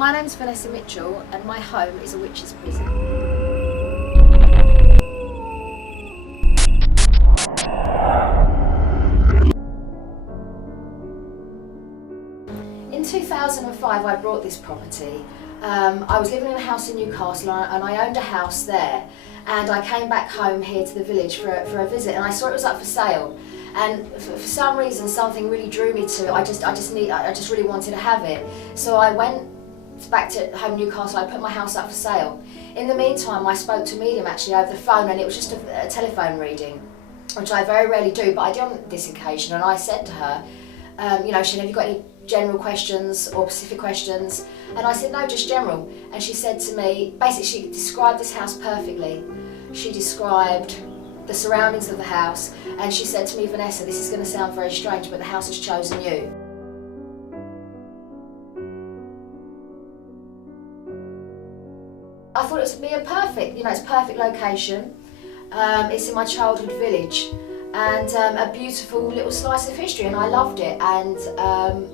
My name's Vanessa Mitchell and my home is a witch's prison. In 2005 I bought this property. I was living in a house in Newcastle and I owned a house there, and I came back home here to the village for a visit, and I saw it was up for sale, and for some reason something really drew me to it. I just really wanted to have it. So I went back to home Newcastle. I put my house up for sale. In the meantime I spoke to a medium actually over the phone, and it was just a telephone reading, which I very rarely do, but I did on this occasion, and I said to her, she said, have you got any general questions or specific questions? And I said, no, just general. And she said to me, basically she described this house perfectly. She described the surroundings of the house, and she said to me, Vanessa, this is going to sound very strange, but the house has chosen you. I thought it was it's a perfect location. It's in my childhood village, and a beautiful little slice of history, and I loved it, and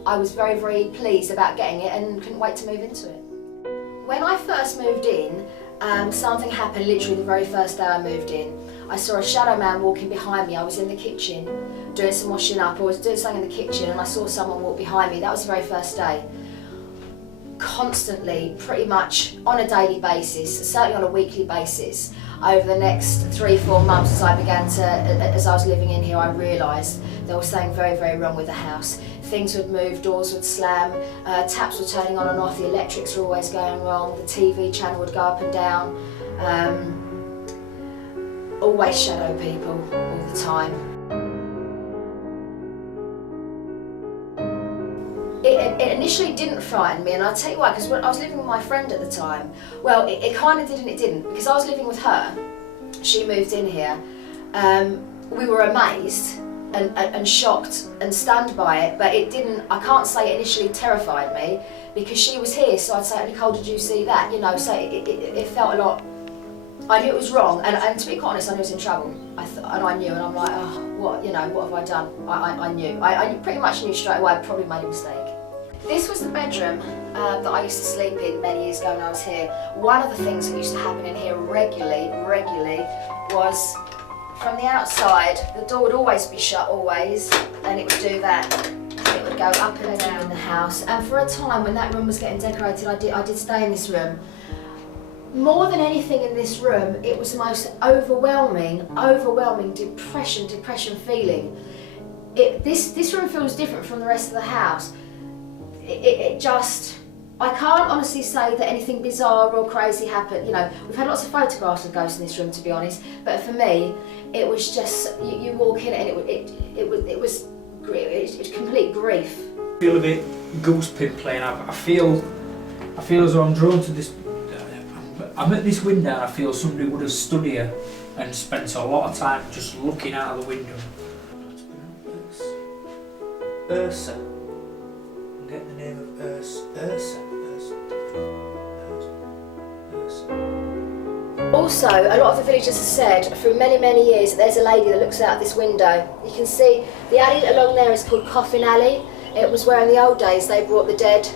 I was very, very pleased about getting it and couldn't wait to move into it. When I first moved in, something happened literally the very first day I moved in. I saw a shadow man walking behind me. I was in the kitchen doing some washing up, or I was doing something in the kitchen, and I saw someone walk behind me. That was the very first day. Constantly, pretty much on a daily basis, certainly on a weekly basis, over the next 3-4 months as I was living in here, I realised there was something very, very wrong with the house. Things would move, doors would slam, taps were turning on and off, the electrics were always going wrong, the TV channel would go up and down. Always shadow people all the time. It initially didn't frighten me, and I'll tell you why, because when I was living with my friend at the time, well, it kind of did and it didn't, because I was living with her, she moved in here, we were amazed and shocked and stunned by it, but it didn't, I can't say it initially terrified me, because she was here, so I'd say, Nicole, did you see that? So it felt a lot, I knew it was wrong, and to be quite honest, I knew I was in trouble, and I knew, and I'm like, oh, what have I done? I knew, I pretty much knew straight away I'd probably made a mistake. This was the bedroom that I used to sleep in many years ago when I was here. One of the things that used to happen in here regularly, was from the outside, the door would always be shut, always, and it would do that. It would go up and down in the house. And for a time when that room was getting decorated, I did stay in this room. More than anything in this room, it was the most overwhelming depression feeling. This room feels different from the rest of the house. I can't honestly say that anything bizarre or crazy happened. We've had lots of photographs of ghosts in this room, to be honest, but for me, it was just, you walk in and it was complete grief. I feel a bit goose pimp playing. I feel as though I'm drawn to this. I'm at this window and I feel somebody would have stood here and spent a lot of time just looking out of the window. Ursa. I'm getting the name of Ursa. Also, a lot of the villagers have said through many years that there's a lady that looks out this window. You can see the alley along there is called Coffin Alley. It was where in the old days they brought the dead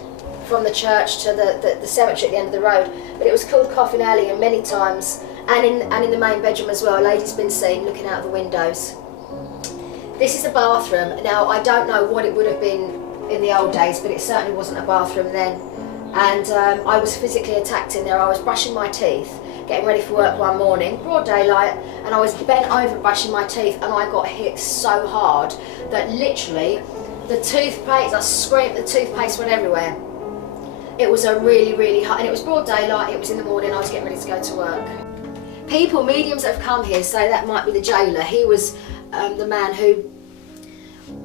from the church to the cemetery at the end of the road, but it was called Coffin Alley, and many times, and in the main bedroom as well, a lady's been seen looking out the windows. This is a bathroom. Now, I don't know what it would have been in the old days, but it certainly wasn't a bathroom then, and I was physically attacked in there. I was brushing my teeth, getting ready for work one morning, broad daylight, and I was bent over brushing my teeth, and I got hit so hard that literally the toothpaste, I scraped, the toothpaste went everywhere. It was a really hard, and it was broad daylight, it was in the morning, I was getting ready to go to work. Mediums that have come here say that might be the jailer. He was the man who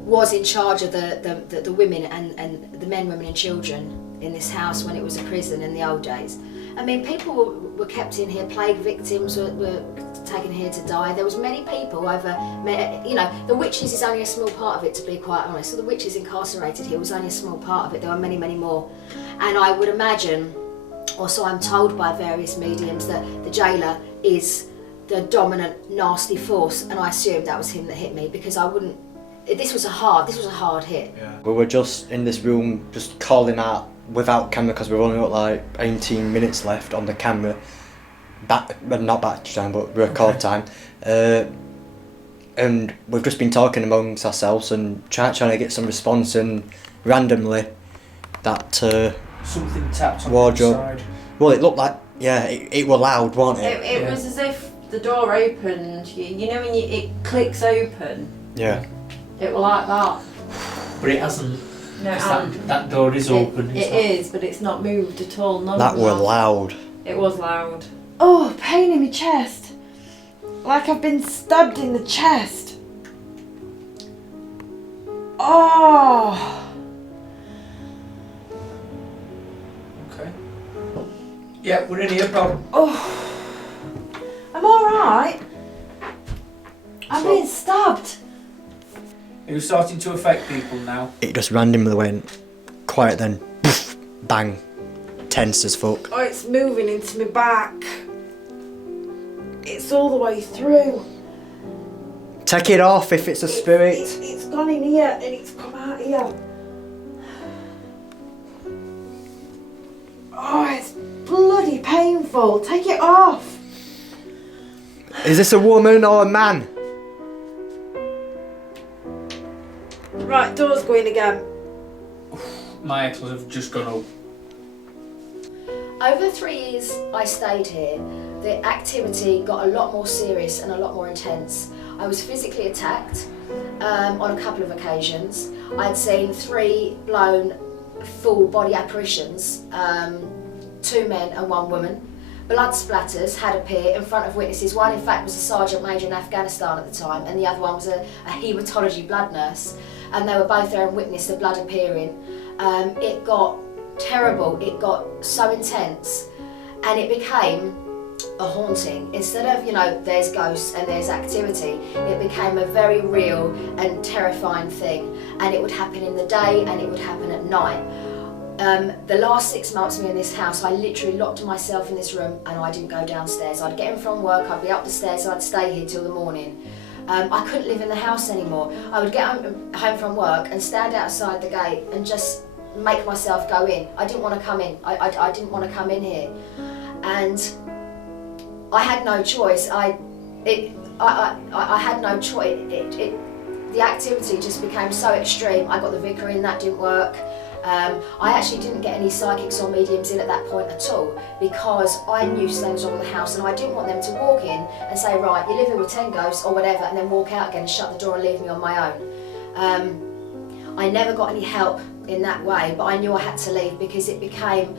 was in charge of the women and the men, women and children in this house when it was a prison in the old days. I mean, people were kept in here, plague victims were taken here to die. There was many people the witches is only a small part of it, to be quite honest. So the witches incarcerated here was only a small part of it. There were many more. And I would imagine, or so I'm told by various mediums, that the jailer is the dominant nasty force, and I assumed that was him that hit me, because I wouldn't, this was a hard hit. Yeah. We were just in this room just calling out without camera, because we've only got like 18 minutes left on the camera, not battery time but record time, and we've just been talking amongst ourselves and trying to get some response, and randomly that something tapped on wardrobe. the side. Well, it looked like, yeah, it was loud, wasn't it? It was as if the door opened. You know when it clicks open. Yeah. It was like that. But it hasn't. No, That door is open. It is, but it's not moved at all. None That of were loud. It was loud. Oh, pain in my chest. Like I've been stabbed in the chest. Oh. Okay. Yeah, we're in here, pal. Oh. I'm alright. I'm being stabbed. It was starting to affect people now. It just randomly went quiet, then poof, bang, tense as fuck. Oh, it's moving into my back. It's all the way through. Take it off if it's a spirit. It's gone in here and it's come out here. Oh, it's bloody painful. Take it off. Is this a woman or a man? Right, door's going again. My echoes have just gone up. Over the 3 years I stayed here, the activity got a lot more serious and a lot more intense. I was physically attacked on a couple of occasions. I'd seen 3 blown full body apparitions, 2 men and 1 woman. Blood splatters had appeared in front of witnesses. One, in fact, was a sergeant major in Afghanistan at the time, and the other one was a haematology blood nurse. And they were both there and witnessed the blood appearing. It got terrible, it got so intense, and it became a haunting. Instead of, you know, there's ghosts and there's activity, it became a very real and terrifying thing. And it would happen in the day and it would happen at night. The last 6 months of me in this house, I literally locked myself in this room and I didn't go downstairs. I'd get in from work, I'd be up the stairs, and I'd stay here till the morning. I couldn't live in the house anymore. I would get home from work and stand outside the gate and just make myself go in. I didn't want to come in. I didn't want to come in here. And I had no choice. I had no choice. The activity just became so extreme. I got the vicar in, that didn't work. I actually didn't get any psychics or mediums in at that point at all, because I knew something was wrong with the house and I didn't want them to walk in and say, right, you're living with 10 ghosts or whatever, and then walk out again and shut the door and leave me on my own. I never got any help in that way, but I knew I had to leave because it became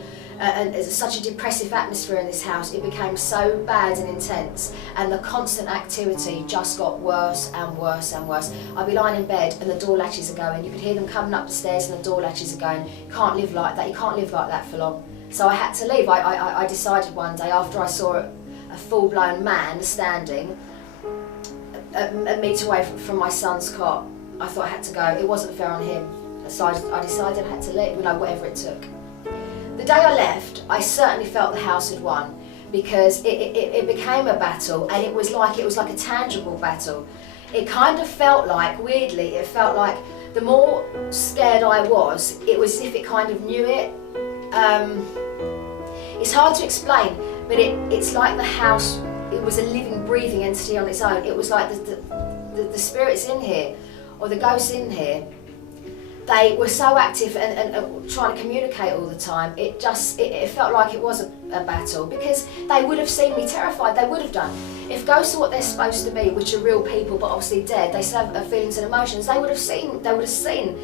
such a depressive atmosphere in this house. It became so bad and intense, and the constant activity just got worse and worse and worse. I'd be lying in bed and the door latches are going. You could hear them coming up the stairs and the door latches are going. You can't live like that. You can't live like that for long. So I had to leave. I decided one day, after I saw a full-blown man standing a metre away from my son's cot, I thought I had to go. It wasn't fair on him. So I decided I had to leave, you know, whatever it took. The day I left, I certainly felt the house had won, because it became a battle, and it was like a tangible battle. It kind of felt like, weirdly, it felt like the more scared I was, it was as if it kind of knew it. It's hard to explain, but it's like the house, it was a living, breathing entity on its own. It was like the spirits in here, or the ghosts in here, they were so active and trying to communicate all the time. It felt like it was a battle, because they would have seen me terrified. They would have done. If ghosts are what they're supposed to be, which are real people but obviously dead, they still have feelings and emotions. They would have seen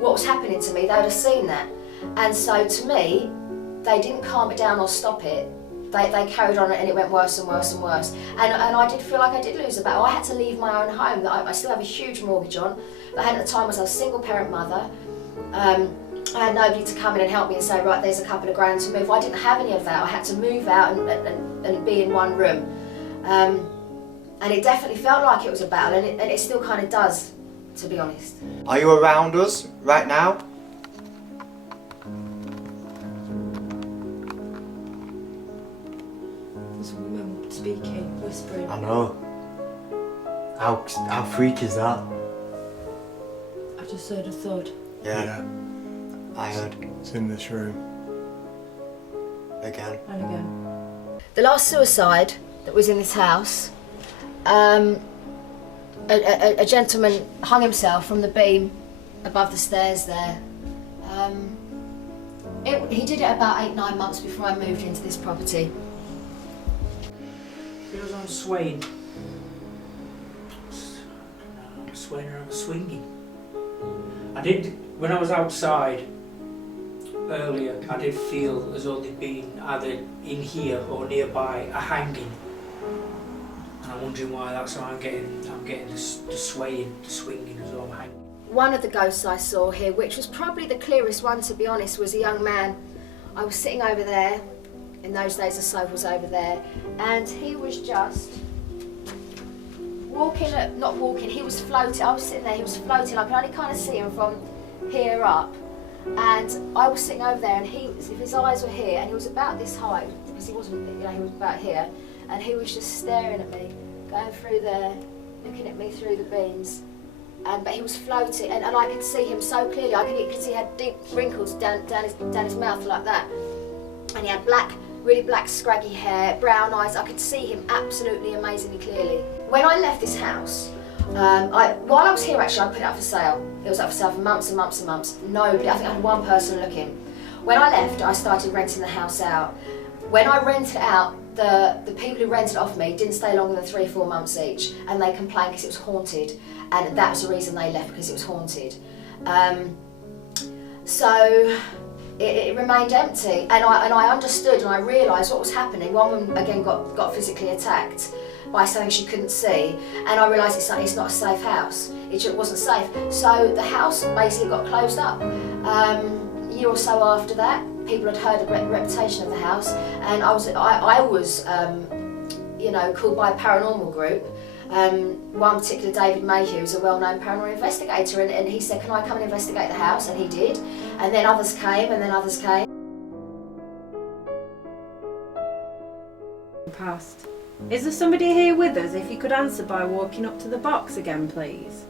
what was happening to me. They would have seen that. And so to me, they didn't calm it down or stop it. They carried on, and it went worse and worse and worse. And I did feel like I did lose a battle. I had to leave my own home that I still have a huge mortgage on. But I had at the time was a single parent mother. I had nobody to come in and help me and say, right, there's a couple of grand to move. I didn't have any of that. I had to move out and be in one room. And it definitely felt like it was a battle, and it still kind of does, to be honest. Are you around us right now? There's a woman speaking, whispering. I know. How freaky is that? I just heard a thud. Yeah. I heard. It's in this room. Again. And again. The last suicide that was in this house, a gentleman hung himself from the beam above the stairs there. He did it about 8-9 months before I moved into this property. Feels I'm swaying. I'm swaying or I'm swinging. I did, when I was outside earlier, I did feel as though they'd been either in here or nearby, a hanging. And I'm wondering why that's how I'm getting the swaying, the swinging as though I'm hanging. One of the ghosts I saw here, which was probably the clearest one to be honest, was a young man. I was sitting over there, in those days the sofa was over there, and he was just he was floating, I was sitting there, he was floating, I could only kind of see him from here up, and I was sitting over there and his eyes were here, and he was about this height, because he wasn't, he was about here, and he was just staring at me, going through there, looking at me through the beams. But he was floating, and I could see him so clearly. You could see he had deep wrinkles down his mouth like that. And he had really black scraggy hair, brown eyes. I could see him absolutely amazingly clearly. When I left this house, while I was here actually, I put it up for sale. It was up for sale for months and months and months. Nobody, I think I had one person looking. When I left, I started renting the house out. When I rented it out, the people who rented it off me didn't stay longer than 3-4 months each, and they complained because it was haunted, and that was the reason they left, because it was haunted. So it remained empty, and I understood and I realised what was happening. One woman again got physically attacked by something she couldn't see, and I realised it's not a safe house. It wasn't safe. So the house basically got closed up. A year or so after that, people had heard the reputation of the house, and I was called by a paranormal group. One particular David Mayhew, who's a well-known paranormal investigator, and he said, can I come and investigate the house? And he did, and then others came, and then others came. Past. Is there somebody here with us? If you could answer by walking up to the box again, please.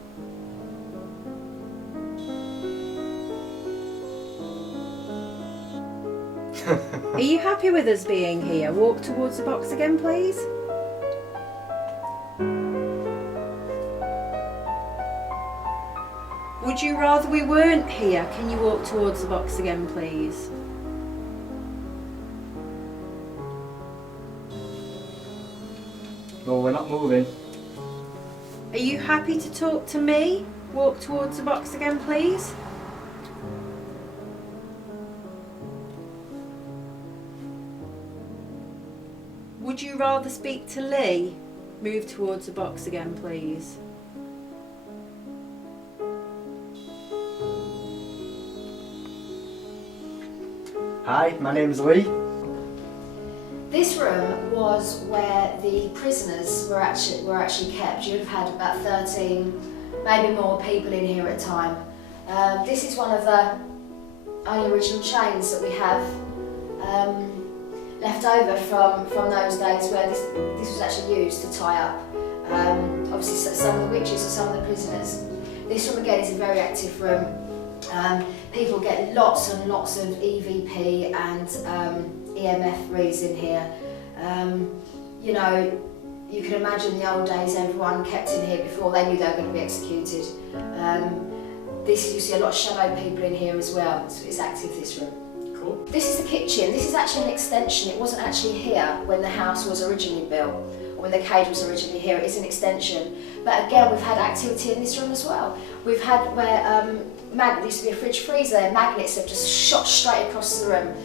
Are you happy with us being here? Walk towards the box again, please. Would you rather we weren't here? Can you walk towards the box again, please? No, we're not moving. Are you happy to talk to me? Walk towards the box again, please. Would you rather speak to Lee? Move towards the box again, please. Hi, my name's Lee. This room was where the prisoners were actually kept. You'd have had about 13, maybe more people in here at a time. This is one of the only original chains that we have left over from those days where this was actually used to tie up obviously some of the witches or some of the prisoners. This room again is a very active room. People get lots and lots of EVP and EMF reads in here. You can imagine the old days, everyone kept in here before they knew they were going to be executed. You see a lot of shadow people in here as well. It's active, this room. Cool. This is the kitchen. This is actually an extension. It wasn't actually here when the house was originally built, or when the cage was originally here. It is an extension. But again, we've had activity in this room as well. We've had where there used to be a fridge freezer there, magnets have just shot straight across the room.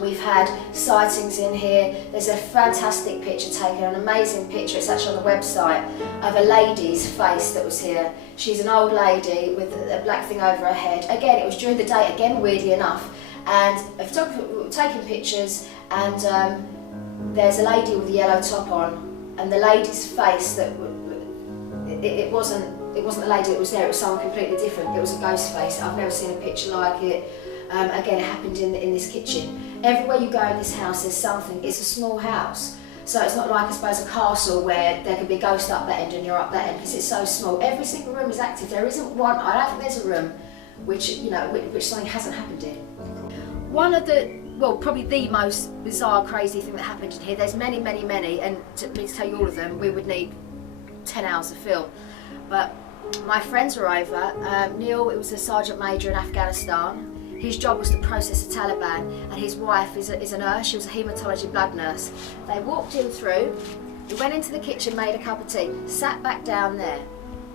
We've had sightings in here. There's a fantastic picture taken, an amazing picture, it's actually on the website, of a lady's face that was here. She's an old lady with a black thing over her head. Again, it was during the day, again weirdly enough, and a photographer was taking pictures, and there's a lady with a yellow top on, and the lady's face, that it wasn't the lady that was there, it was someone completely different. It was a ghost face. I've never seen a picture like it. Again, it happened in this kitchen. Everywhere you go in this house, there's something. It's a small house, so it's not like, I suppose, a castle where there could be a ghost up that end and you're up that end, because it's so small. Every single room is active. There isn't one. I don't think there's a room which something hasn't happened in. One of the well, probably the most bizarre, crazy thing that happened in here. There's many, many, many, and to me to tell you all of them, we would need 10 hours of film. But my friends were over. Neil, it was a sergeant major in Afghanistan. His job was to process the Taliban, and his wife is a nurse. She was a haematology blood nurse. They walked in through, we went into the kitchen, made a cup of tea, sat back down there.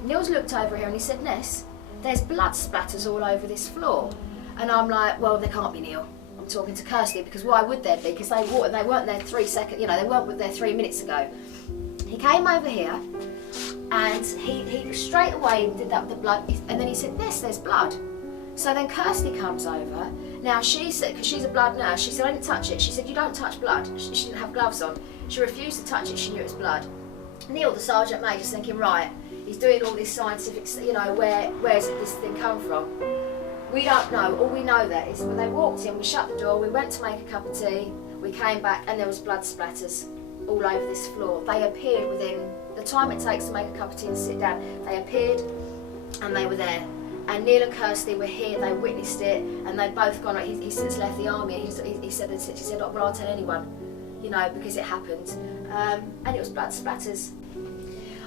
Neil's looked over here and he said, Ness, there's blood splatters all over this floor. And I'm like, well, there can't be, Neil. I'm talking to Kirsty, because why would there be? Because they weren't there 3 seconds, you know, they weren't there 3 minutes ago. He came over here and he straight away did that with the blood, and then he said, Ness, there's blood. So then Kirsty comes over. Now she said, because she's a blood nurse, she said, I didn't touch it. She said, you don't touch blood. She didn't have gloves on. She refused to touch it, she knew it was blood. Neil, the sergeant major's thinking, right, he's doing all this scientific, you know, where's this thing come from? We don't know. All we know that is when they walked in, we shut the door, we went to make a cup of tea, we came back and there was blood splatters all over this floor. They appeared within the time it takes to make a cup of tea and sit down. They appeared and they were there. And Neil and Kirsty were here, they witnessed it, and they'd both gone, he's since left the army, he said, oh, well, I'll tell anyone, you know, because it happened. And it was blood splatters.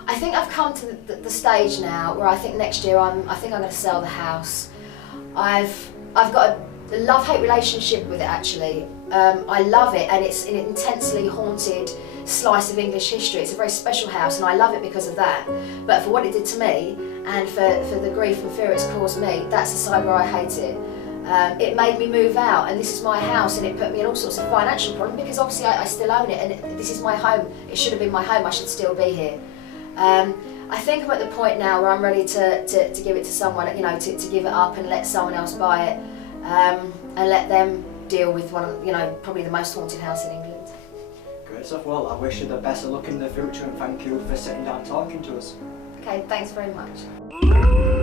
I think I've come to the stage now where I think next year I think I'm going to sell the house. I've got a love-hate relationship with it, actually. I love it, and it's an intensely haunted slice of English history. It's a very special house, and I love it because of that. But for what it did to me, and for the grief and fear it's caused me, that's the side where I hate it. It made me move out, and this is my house, and it put me in all sorts of financial problems, because obviously I still own it, and this is my home. It should have been my home, I should still be here. I think I'm at the point now where I'm ready to give it to someone, you know, to give it up and let someone else buy it, and let them deal with one of, you know, probably the most haunted house in England. Great stuff. Well, I wish you the best of luck in the future, and thank you for sitting down talking to us. Okay, thanks very much.